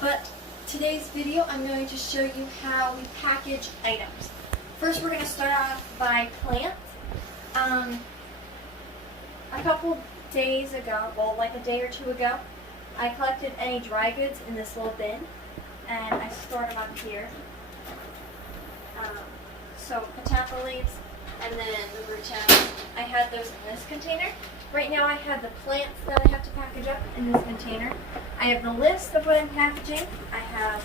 but today's video I'm going to show you how we package items. First we're going to start off by plants. A couple days ago, well like a day or two ago, I collected any dry goods in this little bin and I stored them up here. So catappa leaves and then the root tabs, I had those in this container. Right now I have the plants that I have to package up in this container. I have the list of what I'm packaging. I have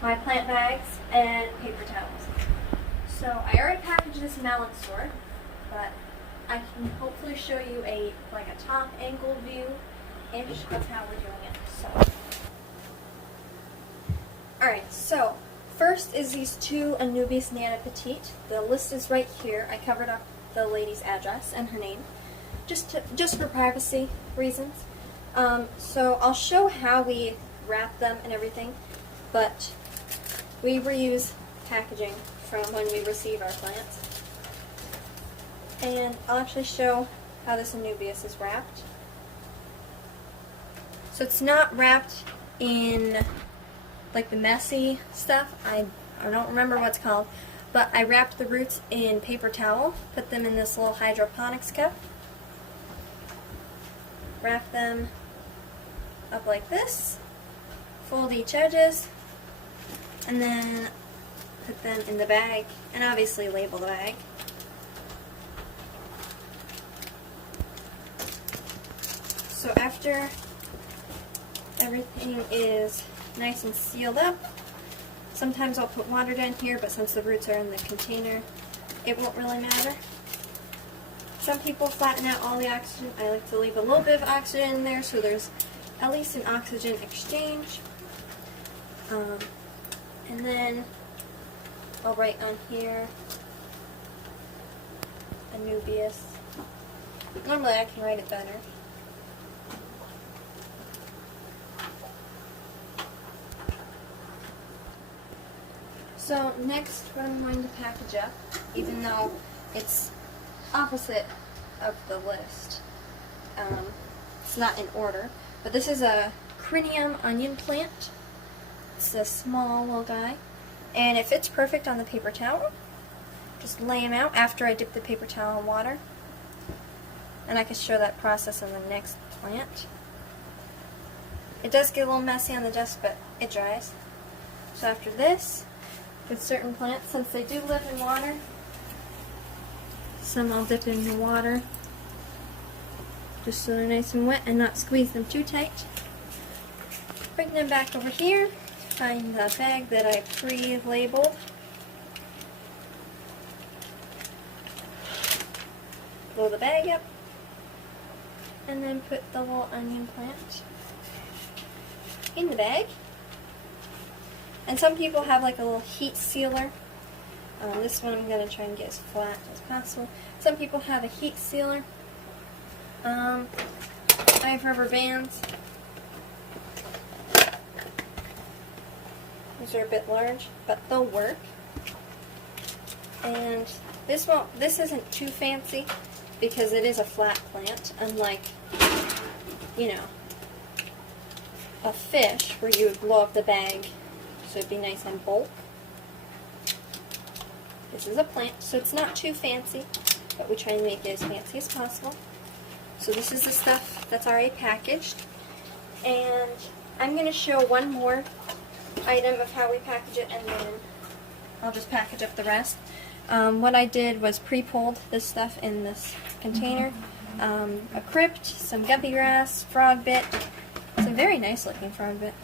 my plant bags and paper towels. So I already packaged this melon sort, but I can hopefully show you a top angle view-ish of how we're doing it. So, alright, so first is these two Anubias Nana Petite. The list is right here. I covered up the lady's address and her name, just for privacy reasons. So I'll show how we wrap them and everything, but we reuse packaging from when we receive our plants. And I'll actually show how this Anubias is wrapped. So it's not wrapped in like the messy stuff. I don't remember what it's called, but I wrapped the roots in paper towel, put them in this little hydroponics cup, wrap them up like this, fold each edges, and then put them in the bag, and obviously label the bag. So after everything is nice and sealed up, sometimes I'll put water down here, but since the roots are in the container, it won't really matter. Some people flatten out all the oxygen. I like to leave a little bit of oxygen in there so there's at least an oxygen exchange. And then I'll write on here Anubias. Normally I can write it better. So next what I'm going to package up, even though it's opposite of the list, it's not in order, but this is a crinium onion plant. It's a small little guy, and it fits perfect on the paper towel. Just lay them out after I dip the paper towel in water, and I can show that process on the next plant. It does get a little messy on the desk, but it dries. So after this, with certain plants, since they do live in water, some I'll dip in the water just so they're nice and wet and not squeeze them too tight. Bring them back over here, find the bag that I pre-labeled. Blow the bag up, and then put the little onion plant in the bag. And some people have like a little heat sealer. This one I'm going to try and get as flat as possible. Some people have a heat sealer. I have rubber bands. These are a bit large, but they'll work. And this isn't too fancy because it is a flat plant, unlike, you know, a fish where you would blow up the bag so it'd be nice and bulk. This is a plant, so it's not too fancy, but we try and make it as fancy as possible. So this is the stuff that's already packaged. And I'm going to show one more item of how we package it, and then I'll just package up the rest. What I did was pre-pulled this stuff in this container. A crypt, some guppy grass, frog bit. It's a very nice looking frog bit.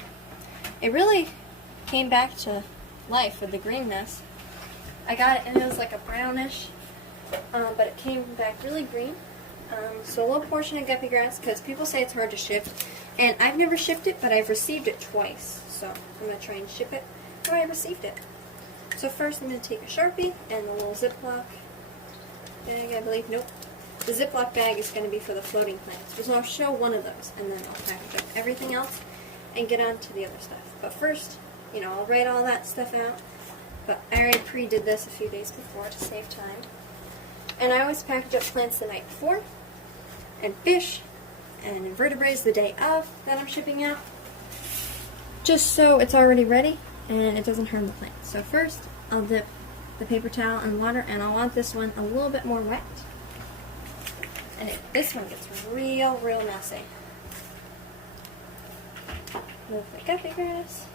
It really came back to life with the greenness. I got it and it was like a brownish, but it came back really green. So a little portion of guppy grass, because people say it's hard to ship, and I've never shipped it, but I've received it twice. So I'm going to try and ship it where I received it. So first I'm going to take a Sharpie and the little Ziploc bag, I believe. Nope. The Ziploc bag is going to be for the floating plants. So I'll show one of those, and then I'll package up everything else and get on to the other stuff. But first, you know, I'll write all that stuff out. But I already pre-did this a few days before to save time. And I always package up plants the night before, and fish, and invertebrates the day of that I'm shipping out. just so it's already ready and it doesn't harm the plant. So first, I'll dip the paper towel in water, and I want this one a little bit more wet. And this one gets real messy. Move the guppy grass.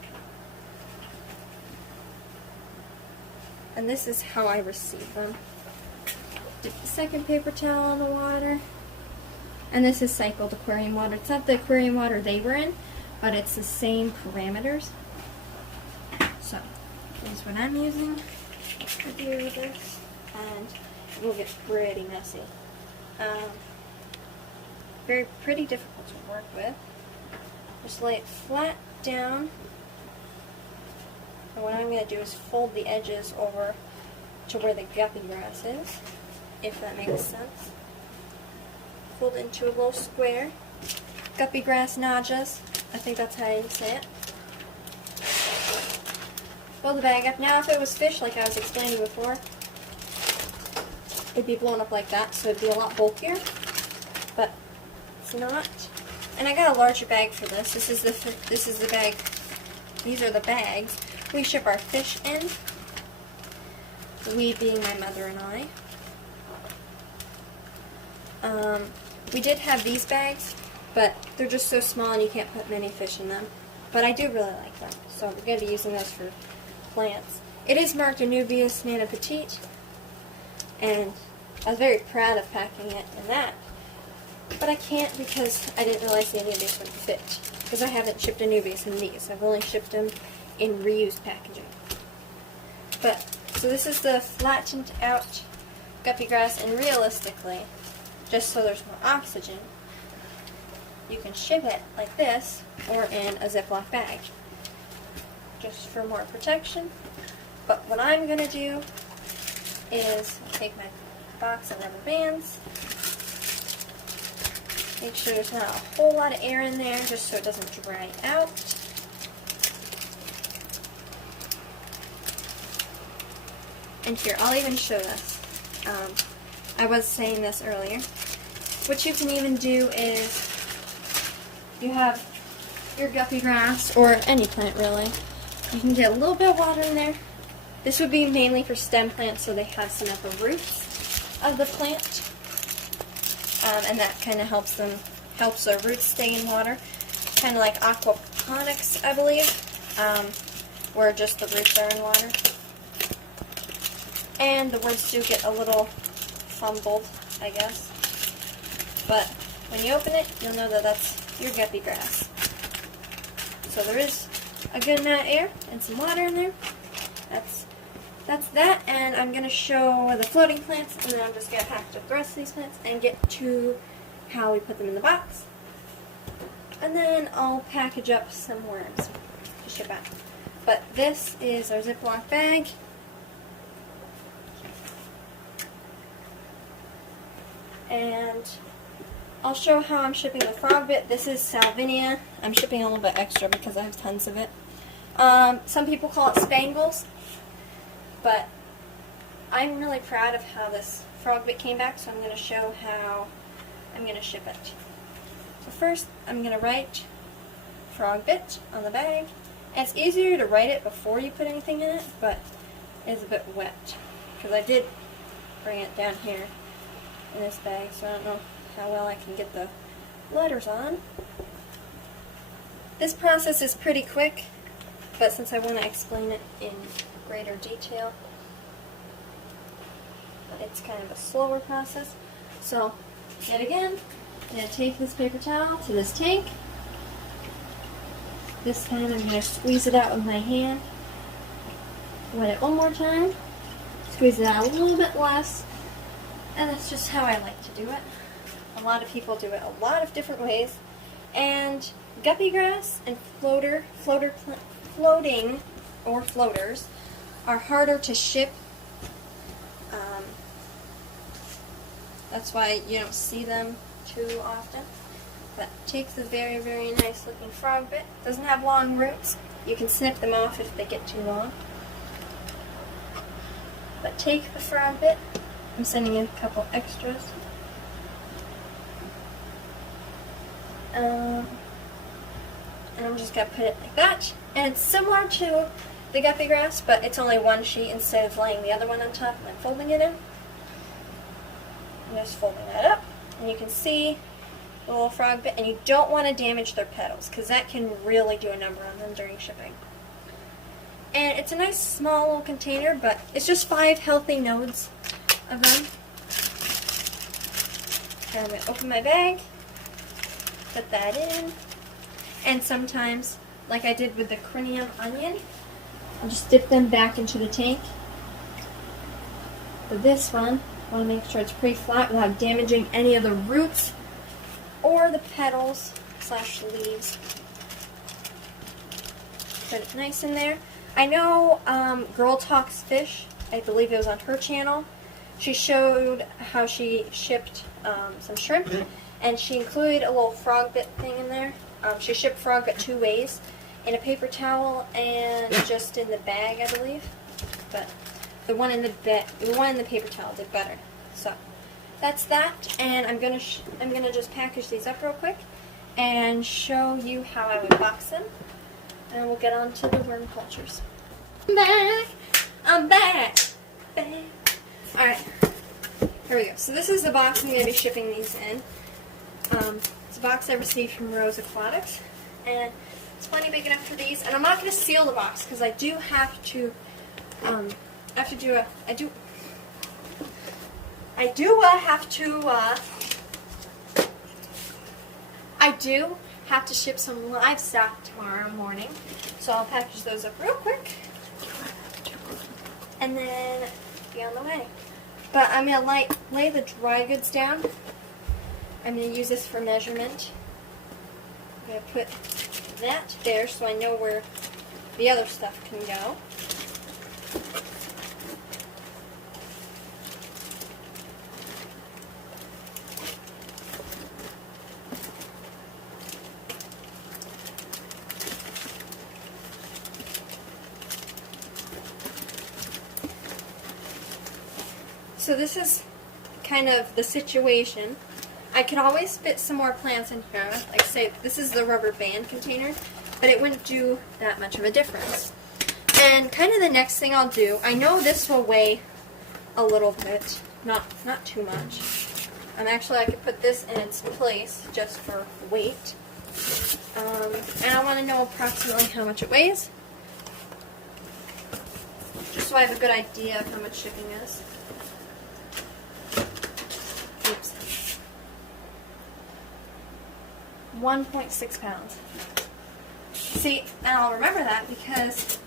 And this is how I receive them. Dip the second paper towel in the water. And this is cycled aquarium water. It's not the aquarium water they were in, but it's the same parameters. So, here's what I'm using to do this. And it will get pretty messy. Pretty difficult to work with. Just lay it flat down. And what I'm going to do is fold the edges over to where the guppy grass is, if that makes sense. Fold into a little square. Guppy grass najas, I think that's how you say it. Fill the bag up. Now if it was fish, like I was explaining before, it'd be blown up like that, so it'd be a lot bulkier. But it's not. And I got a larger bag for this. This is the bag. These are the bags we ship our fish in. We being my mother and I. We did have these bags, but they're just so small and you can't put many fish in them. But I do really like them, so we're going to be using those for plants. It is marked Anubias Nana Petite, and I was very proud of packing it in that. But I can't because I didn't realize the Anubias would fit. Because I haven't shipped Anubias in these. I've only shipped them in reused packaging. But, so this is the flattened out guppy grass, and realistically, just so there's more oxygen, you can ship it like this or in a Ziploc bag. Just for more protection. But what I'm going to do is take my box of rubber bands. Make sure there's not a whole lot of air in there, just so it doesn't dry out. And here, I'll even show this. I was saying this earlier. What you can even do is, you have your guppy grass, or any plant really, you can get a little bit of water in there. This would be mainly for stem plants, so they have some at the roots of the plant. And that kind of helps their roots stay in water. Kind of like aquaponics, I believe, where just the roots are in water. And the words do get a little fumbled, I guess. But when you open it, you'll know that that's your guppy grass. So there is a good amount of air and some water in there. That's that, and I'm going to show the floating plants, and then I'm just going to package up the rest of these plants and get to how we put them in the box. And then I'll package up some worms to ship out. But this is our Ziploc bag. And I'll show how I'm shipping the frog bit. This is salvinia. I'm shipping a little bit extra because I have tons of it. Some people call it spangles. But I'm really proud of how this frog bit came back, so I'm going to show how I'm going to ship it. So first, I'm going to write frog bit on the bag. And it's easier to write it before you put anything in it, but it's a bit wet. Because I did bring it down here in this bag, so I don't know how well I can get the letters on. This process is pretty quick, but since I want to explain it in greater detail, it's kind of a slower process. So, yet again, I'm going to take this paper towel to this tank. This time I'm going to squeeze it out with my hand. Wet it one more time. Squeeze it out a little bit less. And that's just how I like to do it. A lot of people do it a lot of different ways. And guppy grass and floating or floaters are harder to ship. That's why you don't see them too often. But take the very, very nice looking frog bit. Doesn't have long roots. You can snip them off if they get too long. But take the frog bit. I'm sending in a couple extras. And And I'm just going to put it like that. And it's similar to the guppy grass, but it's only one sheet instead of laying the other one on top and then folding it in. I'm just folding that up. And you can see the little frog bit. And you don't want to damage their petals because that can really do a number on them during shipping. And it's a nice small little container, but it's just 5 healthy nodes of them. And I'm going to open my bag, put that in, and sometimes, like I did with the cranium onion, I'll just dip them back into the tank. For this one, I want to make sure it's pretty flat without damaging any of the roots or the petals / leaves. Put it nice in there. I know Girl Talks Fish, I believe it was on her channel, she showed how she shipped some shrimp, and she included a little frog bit thing in there. She shipped frog bit 2 ways, in a paper towel and just in the bag, I believe. But the one in the paper towel did better. So that's that, and I'm gonna just package these up real quick and show you how I would box them. And we'll get on to the worm cultures. I'm back. Alright, here we go. So this is the box I'm going to be shipping these in. It's a box I received from Rose Aquatics. And it's plenty big enough for these. And I'm not going to seal the box because I do have to, have to ship some livestock tomorrow morning, so I'll package those up real quick and then be on the way. But I'm going to lay the dry goods down. I'm going to use this for measurement. I'm going to put that there so I know where the other stuff can go. So this is kind of the situation. I could always fit some more plants in here. Like say, this is the rubber band container, but it wouldn't do that much of a difference. And kind of the next thing I'll do, I know this will weigh a little bit, not too much. And actually I could put this in its place just for weight. And I want to know approximately how much it weighs, just so I have a good idea of how much shipping is. Oops. 1.6 pounds. See, and I'll remember that because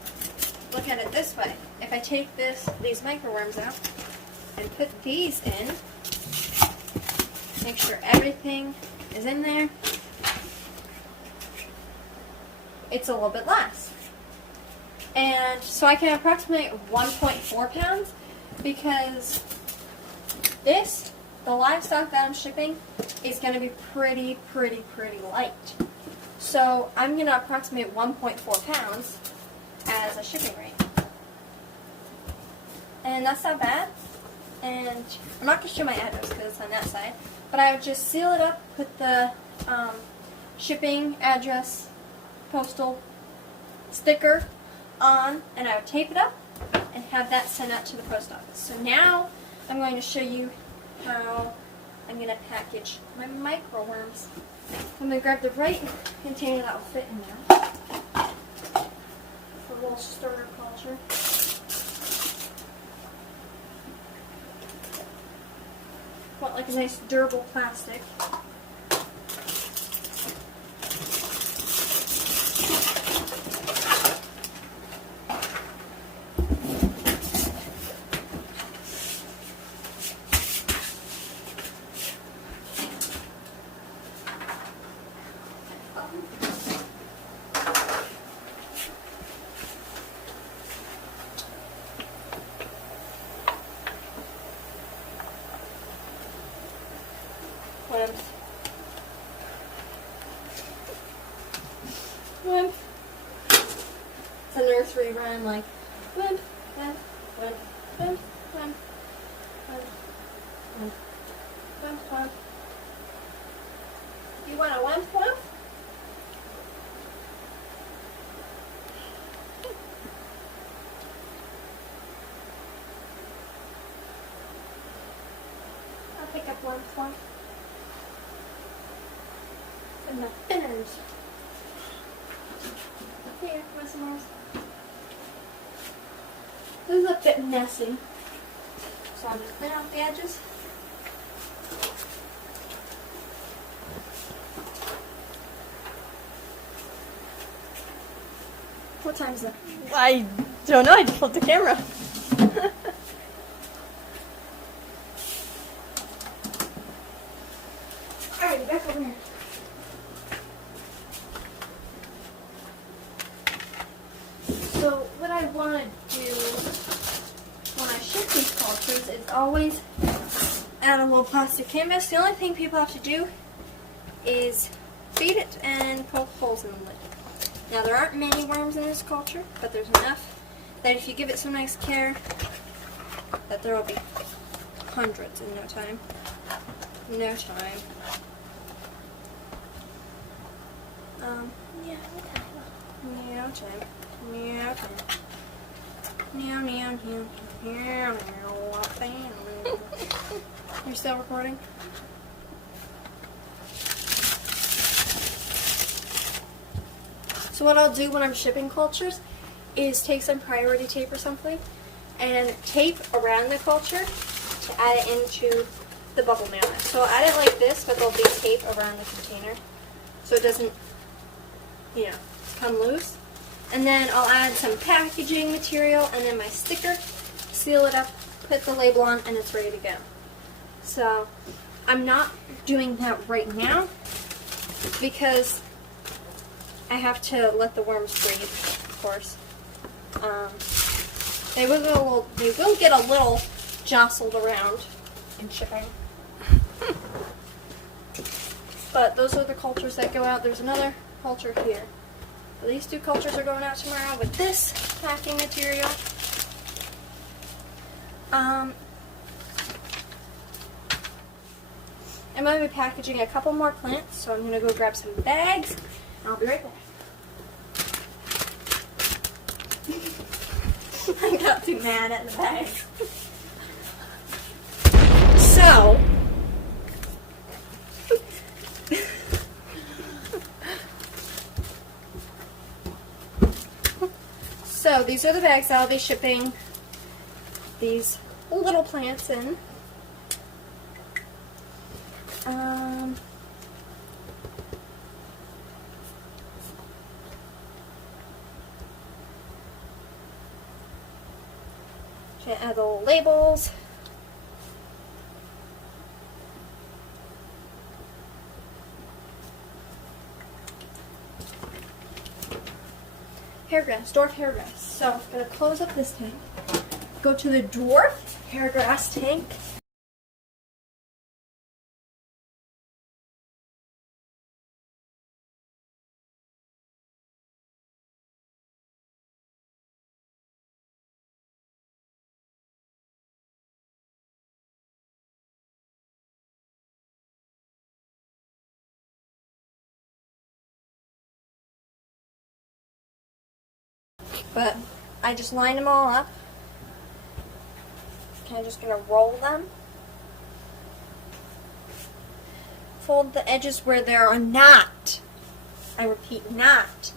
look at it this way. If I take these microworms out and put these in, make sure everything is in there, it's a little bit less. And so I can approximate 1.4 pounds because the livestock that I'm shipping is going to be pretty light. So I'm going to approximate 1.4 pounds as a shipping rate. And that's not bad. And I'm not going to show my address because it's on that side. But I would just seal it up, put the shipping address, postal sticker on, and I would tape it up and have that sent out to the post office. So now I'm going to show you how I'm going to package my microworms. I'm going to grab the right container that will fit in there for a little starter culture. Want like a nice durable plastic. Wimp. It's a nursery rhyme like wimp, wimp, wimp, wimp, wimp, wimp, wimp, wimp, wimp. You want a wimp, wimp? and my thinners. Here, my s'mores. This is a bit messy, so I'll just clean out the edges. What time is it? I don't know, I just flipped the camera. Alright, back over here. So what I want to do when I ship these cultures is always add a little plastic canvas. The only thing people have to do is feed it and poke holes in the lid. Now there aren't many worms in this culture, but there's enough that if you give it some nice care, that there will be hundreds in no time. No time. Yeah, no time. No time. Meow, meow, meow, meow, meow. You're still recording? So what I'll do when I'm shipping cultures is take some priority tape or something and tape around the culture to add it into the bubble mailer. So I'll add it like this, but there'll be tape around the container so it doesn't, you know, come loose. And then I'll add some packaging material and then my sticker, seal it up, put the label on, and it's ready to go. So I'm not doing that right now because I have to let the worms breathe, of course. They will get a little jostled around in shipping. But those are the cultures that go out. There's another culture here. So these two cultures are going out tomorrow with this packing material. I'm going to be packaging a couple more plants, so I'm going to go grab some bags, and I'll be right back. I got too mad at the bags. So these are the bags I'll be shipping these little plants in. Should add the little labels. Hairgrass, dwarf hairgrass. So I'm going to close up this tank. Go to the dwarf hairgrass tank. But I just lined them all up. Okay, I'm just going to roll them. Fold the edges where there are not, I repeat, not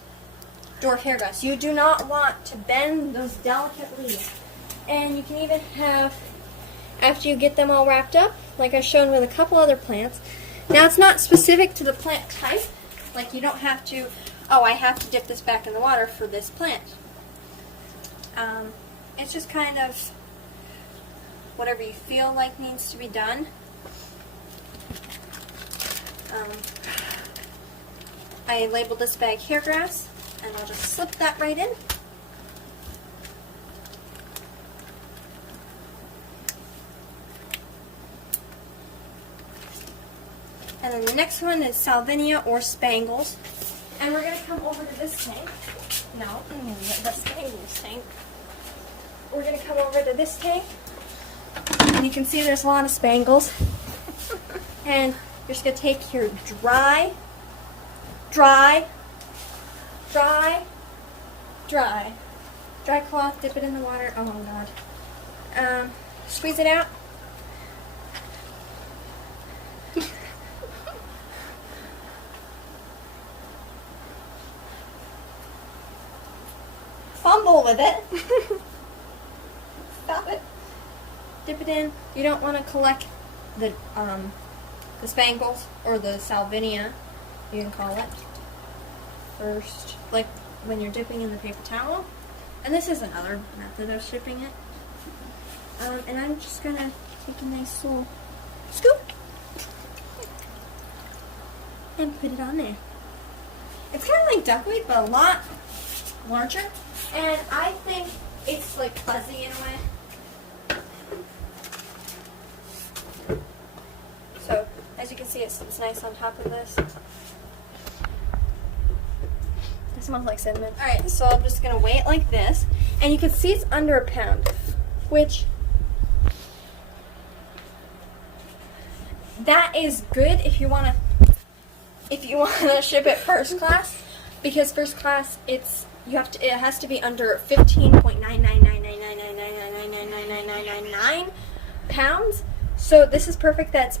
dwarf hairgrass. You do not want to bend those delicate leaves. And you can even have, after you get them all wrapped up, like I've shown with a couple other plants. Now it's not specific to the plant type. Like you don't have to, oh, I have to dip this back in the water for this plant. It's just kind of whatever you feel like needs to be done. I labeled this bag hairgrass, and I'll just slip that right in. And then the next one is salvinia or spangles. And we're going to come over to this tank. No, the spangles tank. We're going to come over to this tank. And you can see there's a lot of spangles. And you're just going to take your dry cloth, dip it in the water. Oh my god. Squeeze it out. fumble with it. Stop it. Dip it in. You don't want to collect the spangles, or the salvinia, you can call it, first, like when you're dipping in the paper towel. And this is another method of shipping it. And I'm just gonna take a nice little scoop and put it on there. It's kind of like duckweed, but a lot larger. And I think it's like fuzzy in a way. So, as you can see, it sits nice on top of this. It smells like cinnamon. Alright, so I'm just going to weigh it like this. And you can see it's under a pound, which, that is good if you want to ship it first class, because first class it has to be under 15.9999999999999 pounds. So this is perfect. That's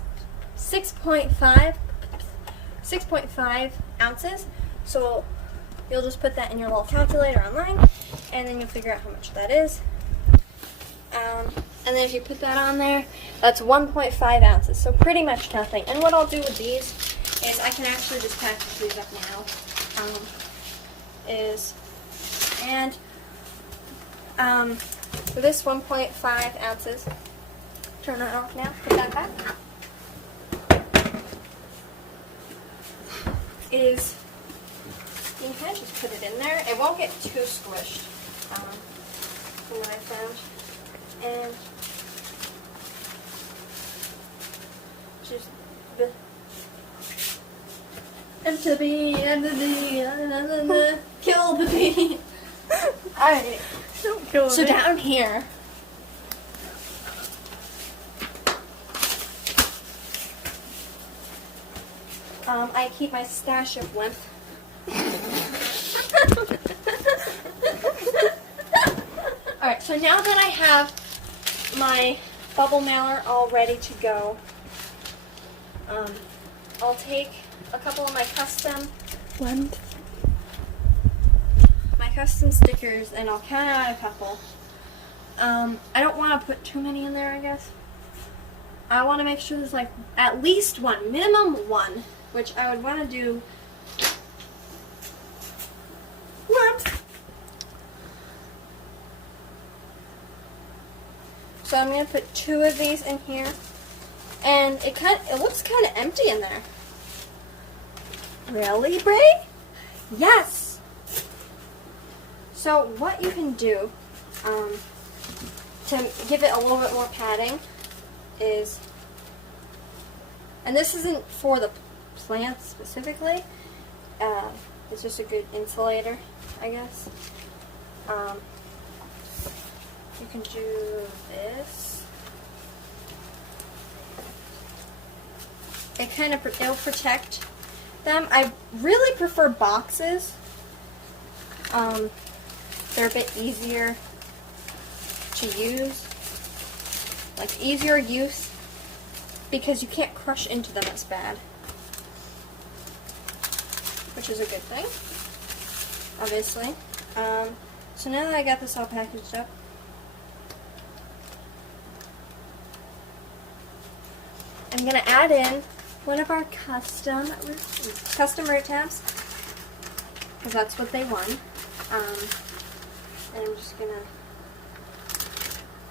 6.5 ounces. So you'll just put that in your little calculator online, and then you'll figure out how much that is. And then if you put that on there, that's 1.5 ounces. So pretty much nothing. And what I'll do with these is I can actually just package these up now. For this 1.5 ounces, turn that off now, put that back, is, you can just put it in there. It won't get too squished, from what I found. And just enter the bee, kill the bee. Alright, don't kill so it. down here, I keep my stash of lymph. Alright, so now that I have my bubble mailer all ready to go, I'll take a couple of my custom stickers, and I'll count out a couple. I don't want to put too many in there, I guess. I want to make sure there's like at least one, minimum one, which I would want to do. Whoops. So I'm going to put 2 of these in here, and it looks kind of empty in there. Really, Bray? Yes. So what you can do to give it a little bit more padding is, and this isn't for the plants specifically, it's just a good insulator, I guess. You can do this. It'll protect them. I really prefer boxes. They're a bit easier to use, like easier use, because you can't crush into them as bad, which is a good thing, obviously. So now that I got this all packaged up, I'm going to add in one of our custom root tabs, because that's what they want. And I'm just going to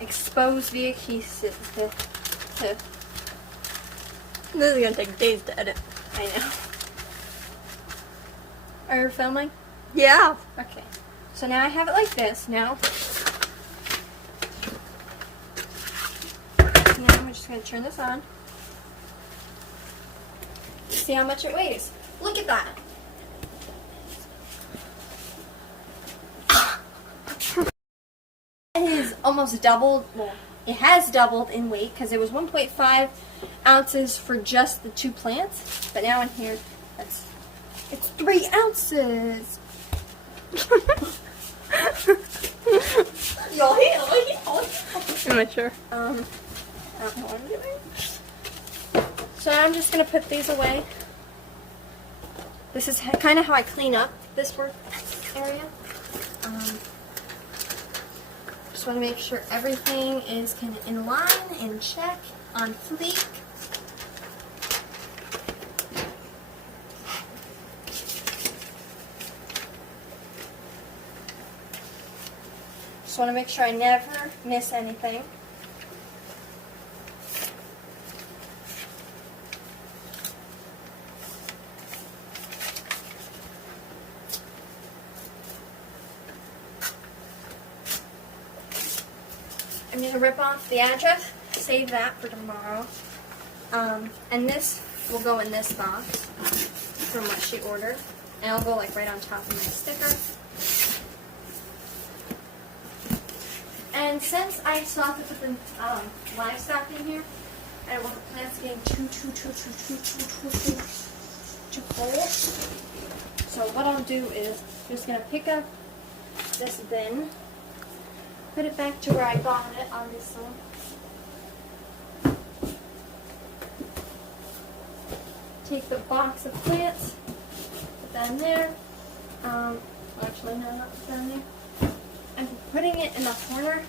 expose the adhesive. This is going to take days to edit. I know. Are you filming? Yeah. Okay. So now I have it like this. Now I'm just going to turn this on. See how much it weighs. Look at that. It is almost doubled. Well, it has doubled in weight, because it was 1.5 ounces for just the 2 plants. But now in here, it's 3 ounces. I'm not sure. I don't know what I'm doing. So I'm just going to put these away. This is kind of how I clean up this work area. just want to make sure everything is kind of in line, in check, on fleek. Just want to make sure I never miss anything. I'm going to rip off the address, save that for tomorrow. And this will go in this box from what she ordered. And it'll go like right on top of my sticker. And since I still have to put the livestock in here, I don't want the plants getting too cold. So what I'll do is I'm just going to pick up this bin, put it back to where I got it, obviously. Take the box of plants, put that in there. Actually, no, not put that in there. I'm putting it in the corner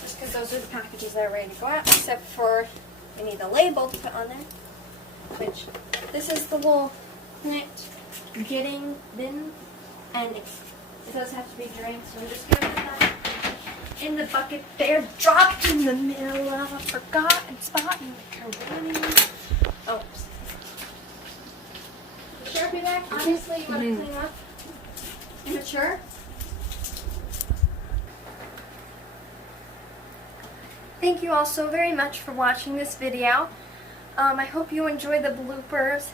just because those are the packages that are ready to go out, except for I need a label to put on there, which this is the little plant getting bin, and it does have to be drained, so I'm just going to put that in the bucket there, dropped in the middle of a forgotten spot in the caroni. Oh, oops. The Sharpie back, obviously you want to clean up. Immature. Thank you all so very much for watching this video. I hope you enjoy the bloopers.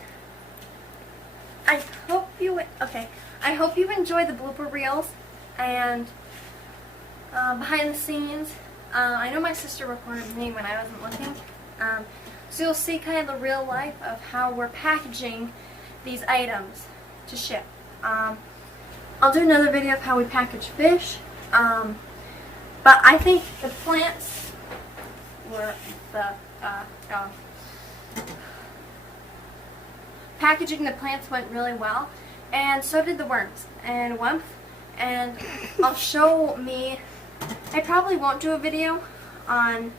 I hope you enjoy the blooper reels and behind the scenes. I know my sister recorded me when I wasn't looking. So you'll see kind of the real life of how we're packaging these items to ship. I'll do another video of how we package fish. But I think the plants were packaging the plants went really well, and so did the worms and Wumph. And I'll show me. I probably won't do a video on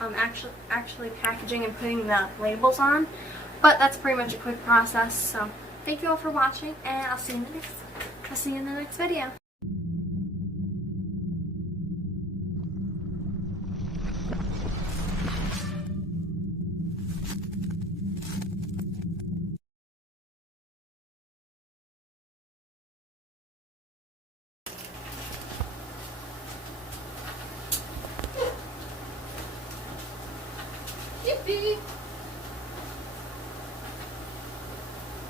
actually packaging and putting the labels on, but that's pretty much a quick process. So thank you all for watching, and I'll see you in the next video. Yippee!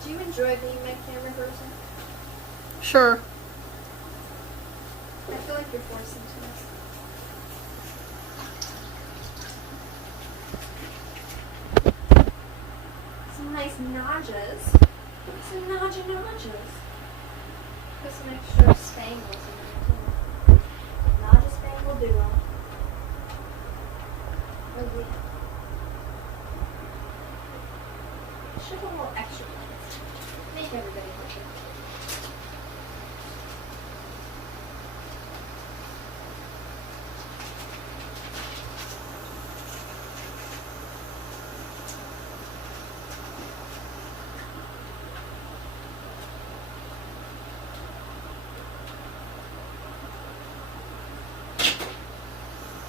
Do you enjoy being my camera person? Sure. I feel like you're forcing to this. Some nice najas. Some najas. Put some extra spangles in there too. Naja spangle duo. Should have a little extra plants. Make everybody happy.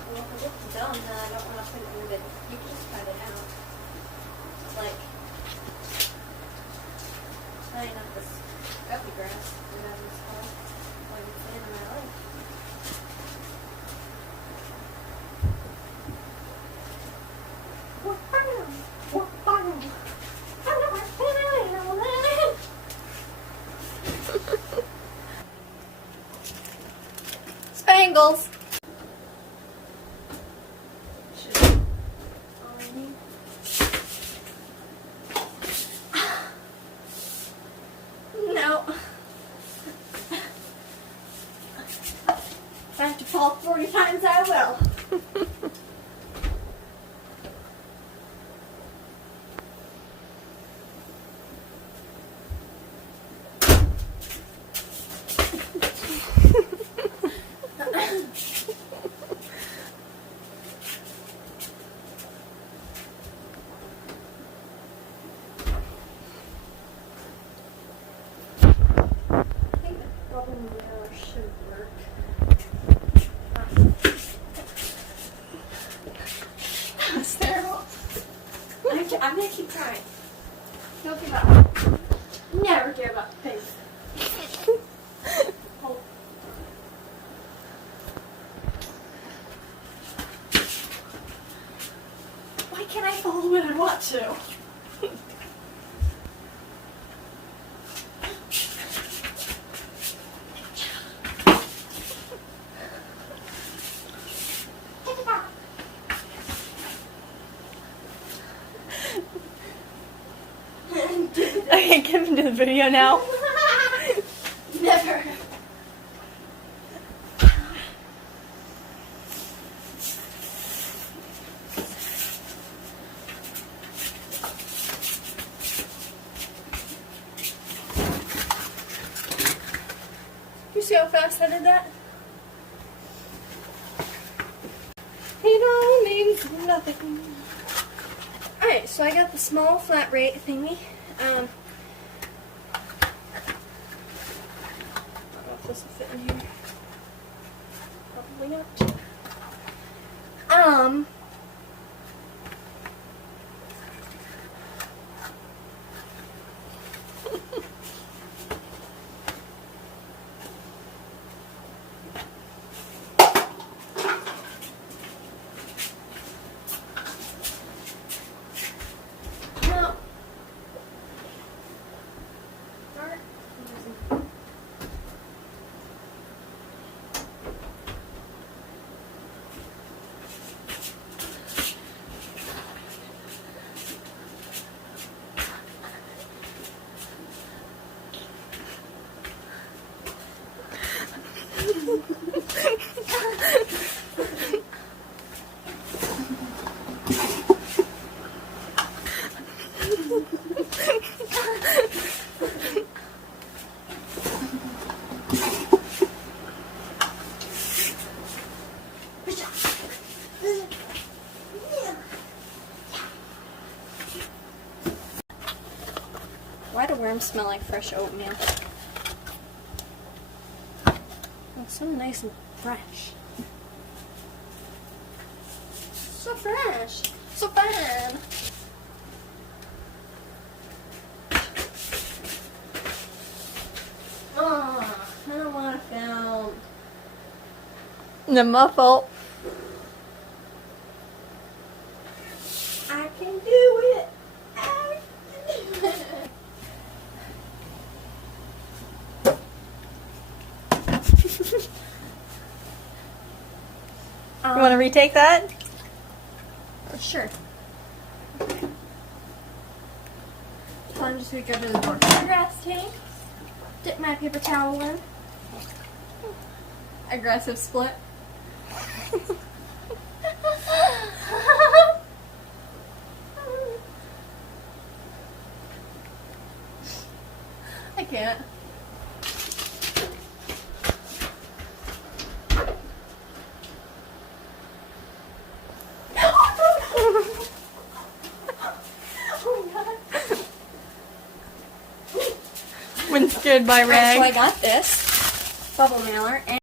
Well, if it's done, then I don't want to put it in the bin. You can just cut it out. Like, tying up this guppy grass that I was called when it's in my life. Spangles! No. If I have to fall 40 times, I will. mailer should work. That's terrible. I'm gonna keep trying. Don't give up. Never give up things. Hold. Why can't I follow when I want to? Okay, get into the video now. Never. You see how fast I did that? It all means nothing. Alright, so I got the small flat rate thingy. I don't know if this will fit in here. Probably not. No. Darn. Why do worms smell like fresh oatmeal? Oh, so nice and fresh. So fresh. So fun. Oh, I don't want to film. Not my fault. I can do it. I can do it. You want to retake that? Sure. Time to go to the grass tank. Dip my paper towel in. Aggressive split. I can't. When scared by Alright, so I rag. got this bubble mailer, and